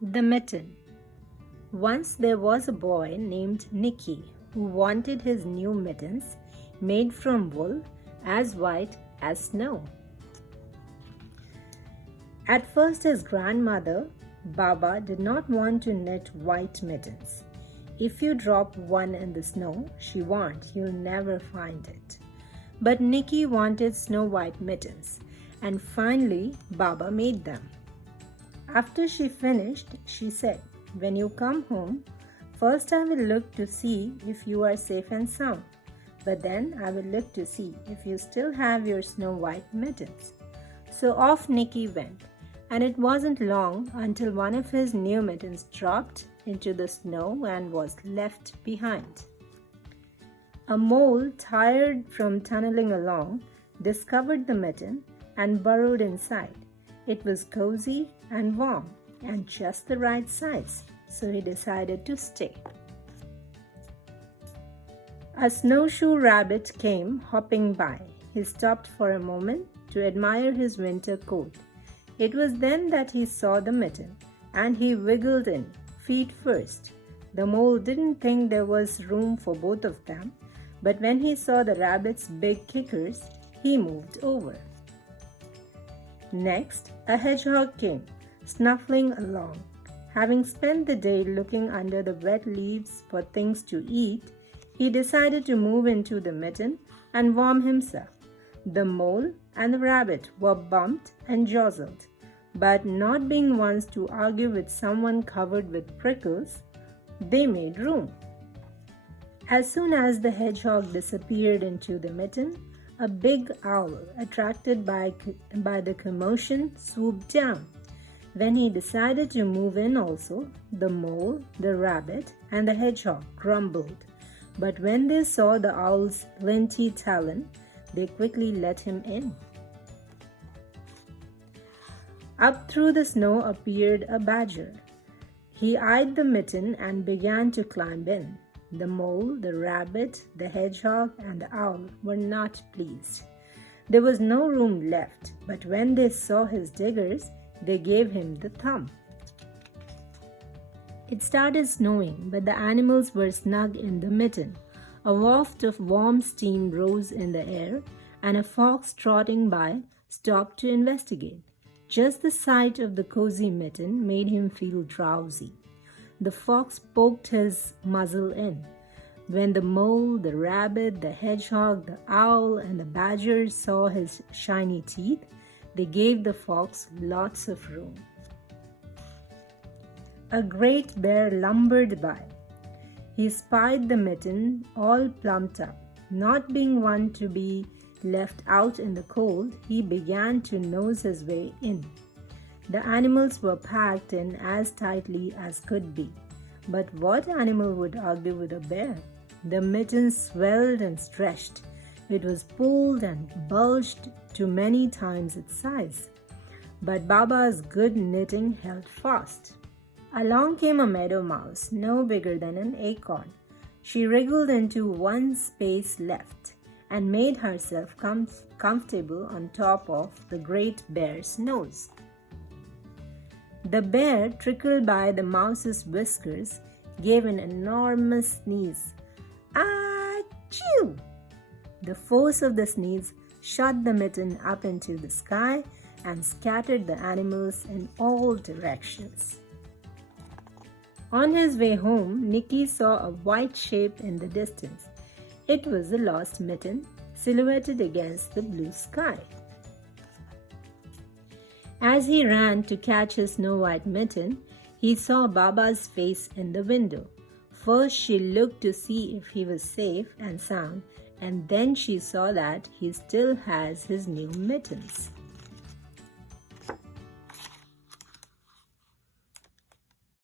The Mitten. Once there was a boy named Nicky who wanted his new mittens made from wool as white as snow. At first, his grandmother, Baba, did not want to knit white mittens. If you drop one in the snow, she warned, you'll never find it. But Nicky wanted snow white mittens, and finally Baba made them. After she finished, she said, "When you come home, first I will look to see if you are safe and sound, but then I will look to see if you still have your snow white mittens." So off Nicky went, and it wasn't long until one of his new mittens dropped into the snow and was left behind. A mole, tired from tunneling along, discovered the mitten and burrowed inside. It was cozy and warm and just the right size, so he decided to stay. A snowshoe rabbit came hopping by. He stopped for a moment to admire his winter coat. It was then that he saw the mitten, and he wiggled in, feet first. The mole didn't think there was room for both of them, but when he saw the rabbit's big kickers, he moved over. Next, a hedgehog came, snuffling along. Having spent the day looking under the wet leaves for things to eat, he decided to move into the mitten and warm himself. The mole and the rabbit were bumped and jostled, but not being ones to argue with someone covered with prickles, they made room. As soon as the hedgehog disappeared into the mitten, a big owl, attracted by the commotion, swooped down. When he decided to move in also, the mole, the rabbit, and the hedgehog grumbled. But when they saw the owl's flinty talon, they quickly let him in. Up through the snow appeared a badger. He eyed the mitten and began to climb in. The mole, the rabbit, the hedgehog, and the owl were not pleased. There was no room left, but when they saw his diggers, they gave him the thumb. It started snowing, but the animals were snug in the mitten. A waft of warm steam rose in the air, and a fox trotting by stopped to investigate. Just the sight of the cozy mitten made him feel drowsy. The fox poked his muzzle in. When the mole, the rabbit, the hedgehog, the owl, and the badger saw his shiny teeth, they gave the fox lots of room. A great bear lumbered by. He spied the mitten all plumped up. Not being one to be left out in the cold, he began to nose his way in. The animals were packed in as tightly as could be. But what animal would argue with a bear? The mitten swelled and stretched. It was pulled and bulged to many times its size. But Baba's good knitting held fast. Along came a meadow mouse, no bigger than an acorn. She wriggled into one space left and made herself comfortable on top of the great bear's nose. The bear, trickled by the mouse's whiskers, gave an enormous sneeze. Achoo! The force of the sneeze shot the mitten up into the sky and scattered the animals in all directions. On his way home, Nicky saw a white shape in the distance. It was the lost mitten, silhouetted against the blue sky. As he ran to catch his snow-white mitten, he saw Baba's face in the window. First she looked to see if he was safe and sound, and then she saw that he still has his new mittens.